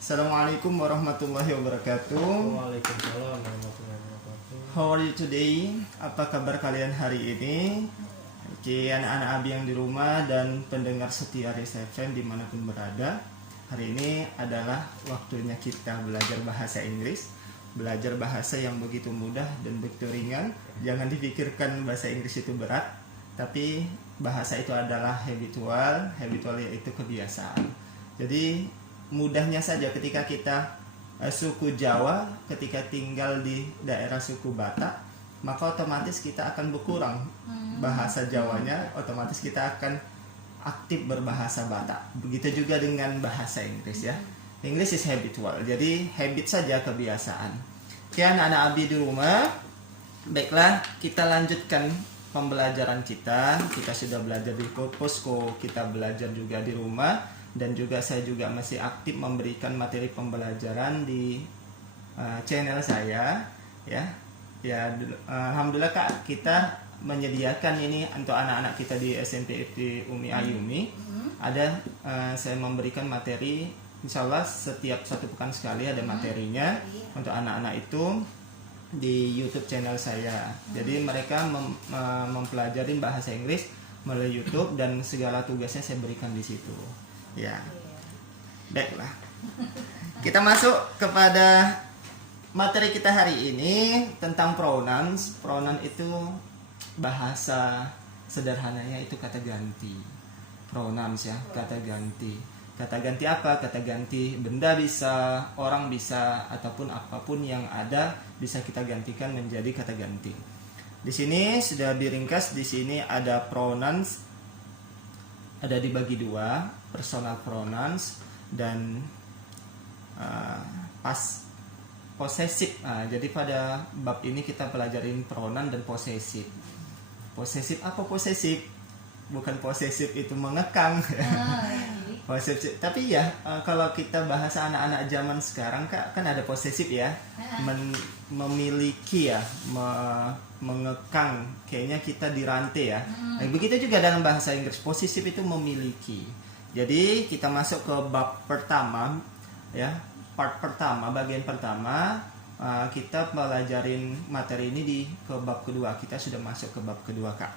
Assalamualaikum warahmatullahi wabarakatuh. Waalaikumsalam warahmatullahi wabarakatuh. How are you today? Apa kabar kalian hari ini? Oke, anak-anak Abi yang di rumah dan pendengar setia Ris FM dimanapun berada. Hari ini adalah waktunya kita belajar bahasa Inggris. Belajar bahasa yang begitu mudah dan begitu ringan. Jangan dipikirkan bahasa Inggris itu berat, tapi bahasa itu adalah habitual. Habitual yaitu kebiasaan. Jadi mudahnya saja ketika kita suku Jawa, ketika tinggal di daerah suku Batak, maka otomatis kita akan berkurang bahasa Jawanya, otomatis kita akan aktif berbahasa Batak. Begitu juga dengan bahasa Inggris ya. English is habitual, jadi habit saja, kebiasaan. Oke, anak-anak Abi di rumah, baiklah kita lanjutkan pembelajaran kita. Kita sudah belajar di posko, kita belajar juga di rumah, dan juga saya juga masih aktif memberikan materi pembelajaran di channel saya ya. Alhamdulillah Kak, kita menyediakan ini untuk anak-anak kita di SMP FT Umi Ayumi. Ada saya memberikan materi, insya Allah setiap satu pekan sekali ada materinya untuk anak-anak itu di YouTube channel saya. Jadi mereka mempelajari bahasa Inggris melalui YouTube dan segala tugasnya saya berikan di situ. Ya, baiklah. Kita masuk kepada materi kita hari ini tentang pronouns. Pronoun itu bahasa sederhananya itu kata ganti. Pronouns ya, kata ganti. Kata ganti apa? Kata ganti benda bisa, orang bisa, ataupun apapun yang ada bisa kita gantikan menjadi kata ganti. Di sini sudah diringkas. Di sini ada pronouns, ada dibagi dua, personal pronouns dan possessive. Jadi pada bab ini kita pelajarin pronoun dan possessive. Possessive apa possessive? Bukan possessive itu mengekang. Possessive, tapi ya kalau kita bahasa anak-anak zaman sekarang Kak, kan ada possessive ya, memiliki ya, mengekang, kayaknya kita dirantai ya. Nah, begitu juga dalam bahasa Inggris, possessive itu memiliki. Jadi kita masuk ke bab pertama ya, part pertama, bagian pertama. Kita pelajarin materi ini ke bab kedua. Kita sudah masuk ke bab kedua Kak.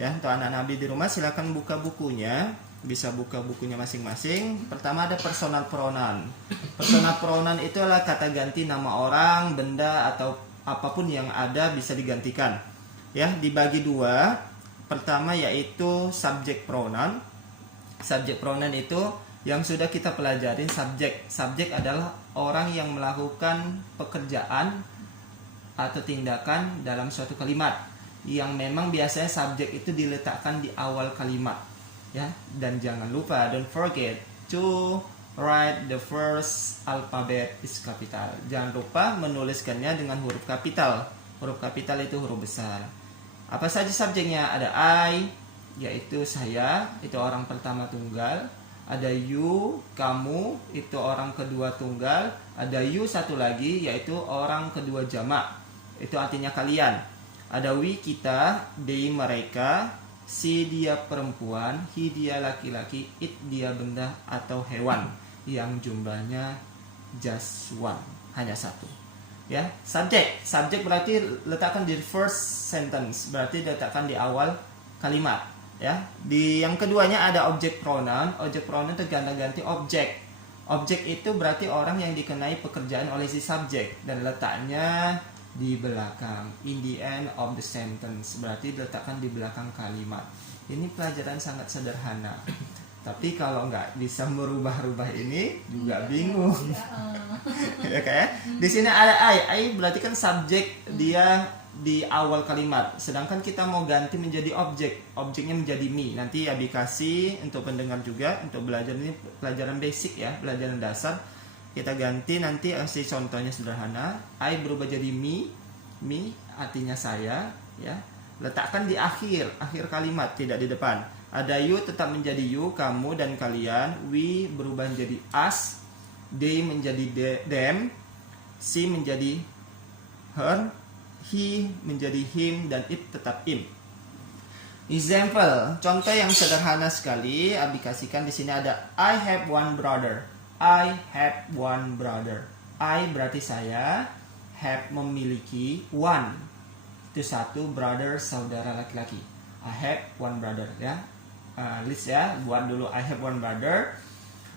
Ya, untuk anak-anak Abi di rumah silakan buka bukunya. Bisa buka bukunya masing-masing. Pertama ada personal pronoun. Personal pronoun itu adalah kata ganti nama orang, benda, atau apapun yang ada bisa digantikan. Ya, dibagi dua. Pertama yaitu subject pronoun. Subject pronoun itu yang sudah kita pelajarin subjek. Subjek adalah orang yang melakukan pekerjaan atau tindakan dalam suatu kalimat. Yang memang biasanya subjek itu diletakkan di awal kalimat. Ya, dan jangan lupa, don't forget to write the first alphabet is capital. Jangan lupa menuliskannya dengan huruf kapital. Huruf kapital itu huruf besar. Apa saja subjeknya? Ada I, yaitu saya, itu orang pertama tunggal. Ada you, kamu, itu orang kedua tunggal. Ada you satu lagi, yaitu orang kedua jamak, itu artinya kalian. Ada we, kita, they, mereka, si, dia perempuan, he, dia laki-laki, it, dia benda atau hewan yang jumlahnya just one, hanya satu. Ya, subjek berarti letakkan di first sentence, berarti letakkan di awal kalimat. Ya, di yang keduanya ada object pronoun. Object pronoun itu ganti objek. Objek itu berarti orang yang dikenai pekerjaan oleh si subjek dan letaknya di belakang, in the end of the sentence, berarti diletakkan di belakang kalimat. Ini pelajaran sangat sederhana, tapi kalau nggak bisa merubah-rubah ini juga bingung. Ya kayak di sini ada I berarti kan subjek, dia di awal kalimat, sedangkan kita mau ganti menjadi objeknya menjadi me. Nanti Abi kasih untuk pendengar juga untuk belajar, ini pelajaran basic ya, pelajaran dasar. Kita ganti nanti kasih contohnya sederhana. I berubah jadi me artinya saya ya. Letakkan di akhir kalimat, tidak di depan. Ada you tetap menjadi you, kamu dan kalian. We berubah menjadi us, they menjadi them, she menjadi her, he menjadi him, dan it tetap im. Example, contoh yang sederhana sekali Abi kasihkan di sini ada I have one brother. I have one brother. I berarti saya, have memiliki, one itu satu, brother saudara laki-laki. I have one brother ya. List ya, buat dulu I have one brother.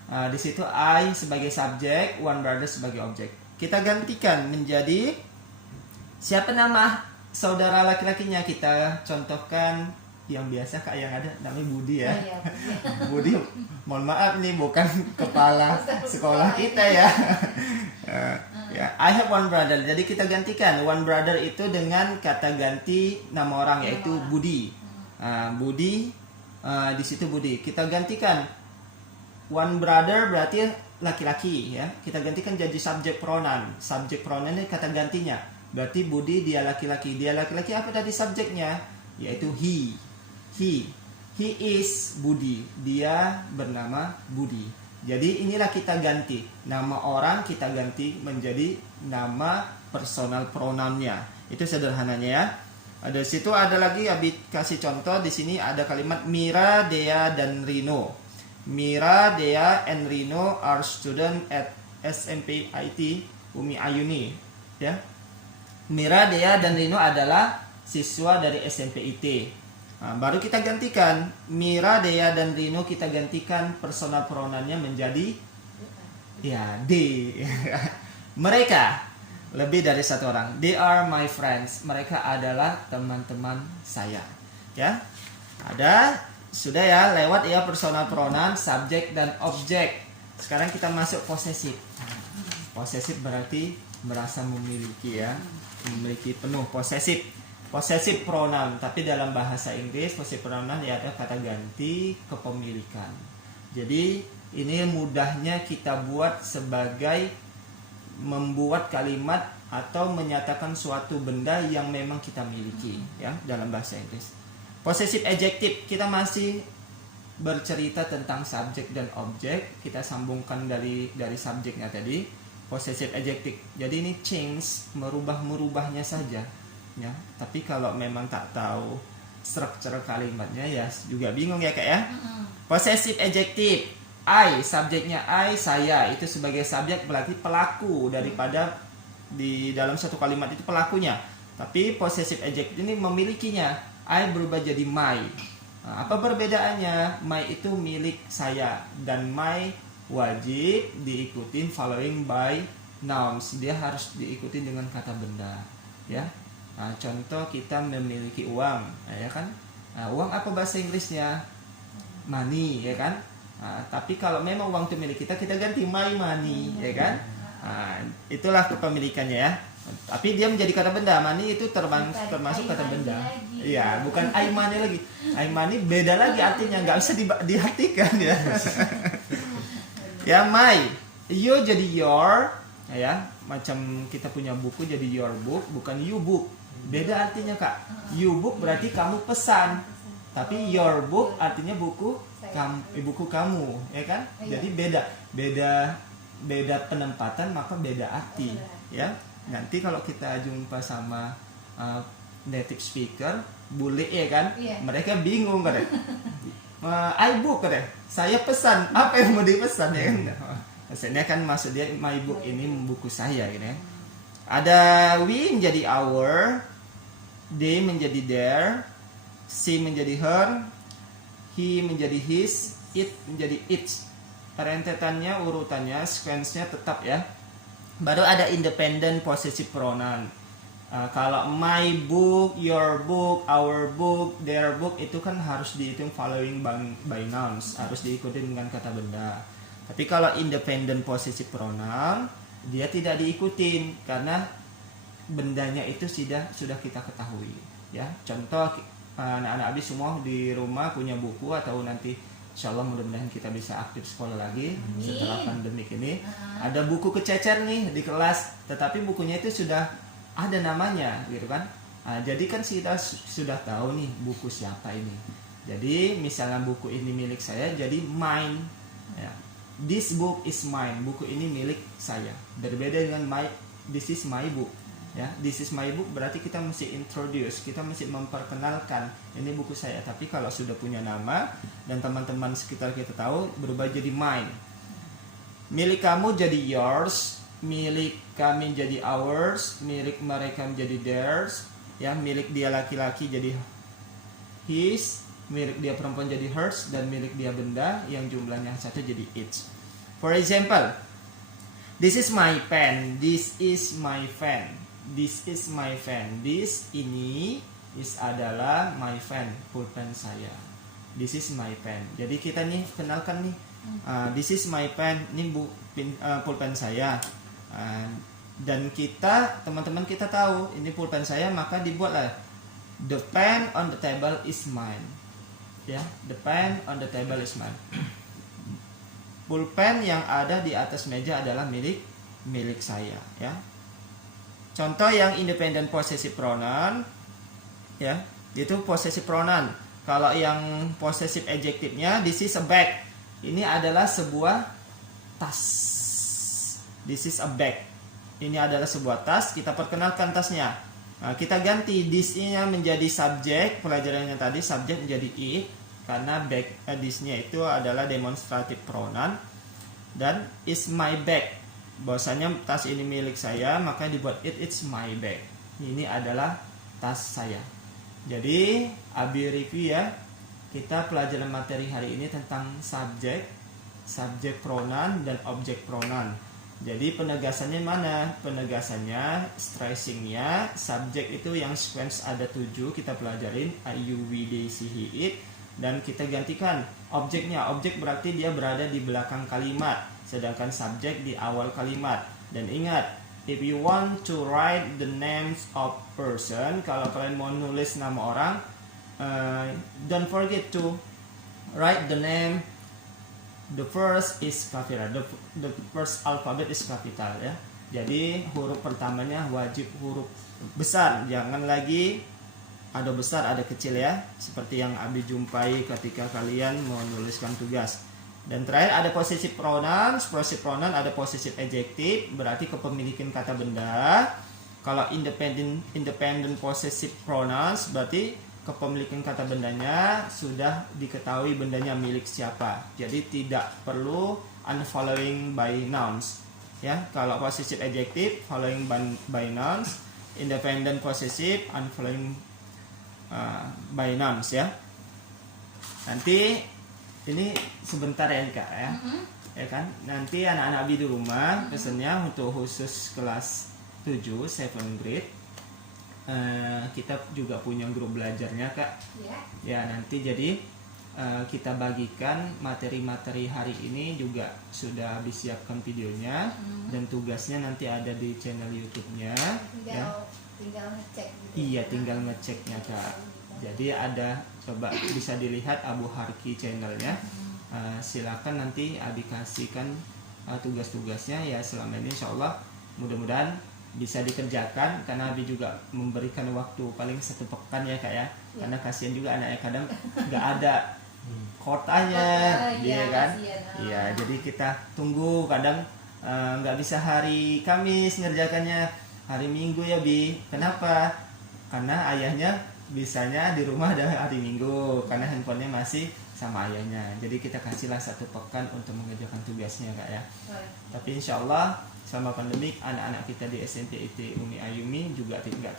Di situ I sebagai subjek, one brother sebagai objek. Kita gantikan menjadi siapa nama saudara laki-lakinya. Kita contohkan yang biasa Kak yang ada namanya Budi ya. Iya. Budi, mohon maaf nih bukan kepala sekolah kita ya. Ya, I have one brother. Jadi kita gantikan one brother itu dengan kata ganti nama orang yaitu Budi. Budi di situ Budi. Kita gantikan one brother berarti laki-laki ya. Kita gantikan jadi subjek pronoun. Subjek pronoun ini kata gantinya. Berarti Budi dia laki-laki. Dia laki-laki apa tadi subjeknya? Yaitu he. He is Budi. Dia bernama Budi. Jadi inilah kita ganti. Nama orang kita ganti menjadi nama personal pronounnya. Itu sederhananya ya. Ada situ ada lagi Abi kasih contoh di sini ada kalimat Mira, Dea dan Rino. Mira, Dea and Rino are student at SMP IT Umi Ayuni ya. Mira, Dea dan Rino adalah siswa dari SMP IT. Baru kita gantikan Mira, Dea dan Rino kita gantikan personal pronounnya menjadi ya they. Mereka lebih dari satu orang. They are my friends. Mereka adalah teman-teman saya. Ya. Ada sudah ya lewat ya personal pronoun, subjek dan objek. Sekarang kita masuk posesif. Posesif berarti merasa memiliki ya. Memiliki penuh posesif. Possessive pronoun, tapi dalam bahasa Inggris possessive pronoun ya ada kata ganti kepemilikan. Jadi ini mudahnya kita buat sebagai membuat kalimat atau menyatakan suatu benda yang memang kita miliki ya dalam bahasa Inggris. Possessive adjective kita masih bercerita tentang subjek dan objek. Kita sambungkan dari subjeknya tadi. Possessive adjective. Jadi ini change merubahnya saja. Ya, tapi kalau memang tak tahu struktur kalimatnya ya juga bingung ya Kak ya. Possessive adjective, I subjeknya I, saya itu sebagai subjek berarti pelaku daripada di dalam satu kalimat itu pelakunya. Tapi possessive adjective ini memilikinya. I berubah jadi my. Apa perbedaannya? My itu milik saya dan my wajib diikutin following by nouns. Dia harus diikuti dengan kata benda, ya. Contoh kita memiliki uang, ya kan? Uang apa bahasa Inggrisnya? Money, ya kan? Tapi kalau memang uang itu milik kita, kita ganti my money, ya kan? Itulah kepemilikannya ya. Tapi dia menjadi kata benda. Money itu termasuk kata benda. Iya, bukan I money lagi. I money beda lagi artinya, nggak bisa diartikan ya. Ya my, you jadi your, ya. Macam kita punya buku jadi your book, bukan you book. Beda artinya Kak. You book berarti kamu pesan, tapi your book artinya buku kamu, ya kan? Jadi beda penempatan maka beda arti, ya. Nanti kalau kita jumpa sama native speaker, bule ya kan? Mereka bingung kan? I book kan? Saya pesan, apa yang mau dipesan ya kan? Maksudnya kan maksud dia my book ini buku saya gitu ya. Ada we menjadi our, they menjadi their, she menjadi her, he menjadi his, it menjadi its. Rentetannya, urutannya, sequence-nya tetap ya. Baru ada independent possessive pronoun. Kalau my book, your book, our book, their book itu kan harus dihitung following by nouns, harus diikuti dengan kata benda. Tapi kalau independent possessive pronoun dia tidak diikutin karena bendanya itu sudah kita ketahui ya. Contoh anak-anak abis semua di rumah punya buku atau nanti insyaallah mudah-mudahan kita bisa aktif sekolah lagi setelah pandemik ini. Ada buku kececer nih di kelas, tetapi bukunya itu sudah ada namanya gitu kan. Jadi kan kita sudah tahu nih buku siapa ini. Jadi misalnya buku ini milik saya jadi mine ya. This book is mine. Buku ini milik saya. Berbeda dengan this is my book. Ya, this is my book berarti kita mesti introduce, kita mesti memperkenalkan ini buku saya. Tapi kalau sudah punya nama dan teman-teman sekitar kita tahu berubah jadi mine. Milik kamu jadi yours, milik kami jadi ours, milik mereka menjadi theirs, ya, milik dia laki-laki jadi his, milik dia perempuan jadi hers, dan milik dia benda yang jumlahnya satu jadi its. For example, this is my pen, this is my fan, this is my fan, this ini adalah my pen, pulpen saya. This is my pen. Jadi kita nih kenalkan nih, this is my pen, ini pulpen saya. Dan kita, teman-teman kita tahu ini pulpen saya, maka dibuatlah the pen on the table is mine. Ya, the pen on the table is mine. Pulpen yang ada di atas meja adalah milik saya, ya. Contoh yang independent possessive pronoun, ya, itu possessive pronoun. Kalau yang possessive adjective-nya, this is a bag. Ini adalah sebuah tas. This is a bag. Ini adalah sebuah tas. Kita perkenalkan tasnya. Nah, kita ganti this-nya menjadi subjek. Pelajarannya tadi subjek menjadi it, karena bag this-nya itu adalah demonstrative pronoun. Dan is my bag. Bahwasanya tas ini milik saya, maka dibuat it's my bag. Ini adalah tas saya. Jadi Abi review ya. Kita pelajaran materi hari ini tentang subjek pronoun dan objek pronoun. Jadi penegasannya mana? Penegasannya, stressingnya, subjek itu yang sequence ada 7 kita pelajarin, I, you, we, they, she, he, it. Dan kita gantikan objeknya. Objek berarti dia berada di belakang kalimat, sedangkan subjek di awal kalimat. Dan ingat, if you want to write the names of person, kalau kalian mau nulis nama orang, don't forget to write the name. The first is capital. The first alphabet is capital, ya. Jadi huruf pertamanya wajib huruf besar, jangan lagi ada besar ada kecil, ya. Seperti yang Abi jumpai ketika kalian menuliskan tugas. Dan terakhir ada possessive pronouns. Possessive pronoun ada possessive adjective, berarti kepemilikan kata benda. Kalau independent possessive pronouns berarti kepemilikan kata bendanya sudah diketahui bendanya milik siapa. Jadi tidak perlu unfollowing by nouns. Ya, kalau possessive adjective following by nouns, independent possessive unfollowing by nouns, ya. Nanti ini sebentar ya Kak, ya. Ya kan? Nanti anak-anak Abi di rumah pesennya untuk khusus kelas 7 7 grade. Kita juga punya grup belajarnya Kak. Ya, nanti jadi kita bagikan materi-materi hari ini juga sudah Abi siapkan videonya, dan tugasnya nanti ada di channel YouTube-nya. Tinggal ngecek gitu. Iya, tinggal ngeceknya Kak. Jadi ada, coba bisa dilihat Abu Harki channelnya. Silakan nanti Abi kasihkan tugas-tugasnya, ya. Selama ini insya Allah mudah-mudahan bisa dikerjakan, karena Abi juga memberikan waktu paling 1 pekan ya Kak, ya. Karena kasihan juga anaknya kadang nggak ada kotanya, dia kan. Iya, jadi kita tunggu, kadang nggak bisa hari Kamis ngerjakannya, hari Minggu ya Bi. Kenapa? Karena ayahnya bisanya di rumah ada hari Minggu, karena handphonenya masih sama ayahnya. Jadi kita kasihlah 1 pekan untuk mengerjakan tugasnya Kak, ya. Tapi insya Allah selama pandemik anak-anak kita di SMP IT Umi Ayumi juga nggak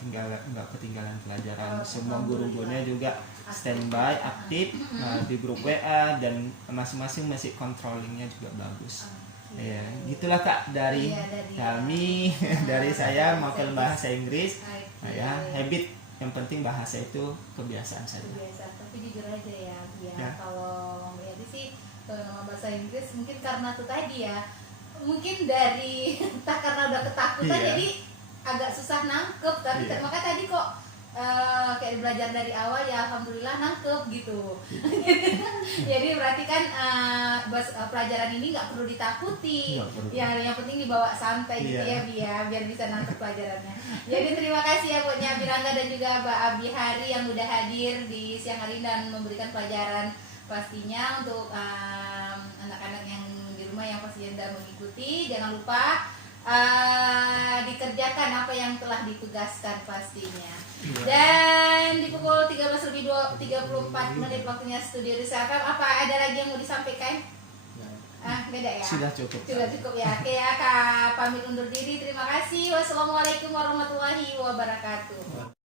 ketinggalan pelajaran. Semua guru-gurunya juga standby, aktif di grup WA, dan masing-masing masih controllingnya juga bagus. Ya, gitulah Kak dari kami, dari saya maupun bahasa Inggris. Nah, ya, habit yang penting bahasa itu kebiasaan saja. Kebiasaan, tapi jujur aja ya, kalau melihat sih nama bahasa Inggris mungkin karena tuh tadi ya, mungkin dari entah karena udah ketakutan jadi agak susah nangkep, tapi maka tadi kok kayak belajar dari awal ya alhamdulillah nangkep gitu. Jadi berarti kan pelajaran ini nggak perlu ditakuti, yang penting dibawa santai gitu ya, biar bisa nangkep pelajarannya. Jadi terima kasih ya buat Abi Rangga dan juga Mbak Abi Hari yang udah hadir di siang hari dan memberikan pelajaran pastinya untuk anak-anak yang di rumah yang pastinya sudah mengikuti. Jangan lupa dikerjakan apa yang telah ditugaskan pastinya. Dan di pukul 13:34 waktunya Studio Risa FM. Apa ada lagi yang mau disampaikan? Beda ya. Sudah cukup. Sudah cukup ya. Oke ya Kak, pamit undur diri. Terima kasih. Wassalamualaikum warahmatullahi wabarakatuh.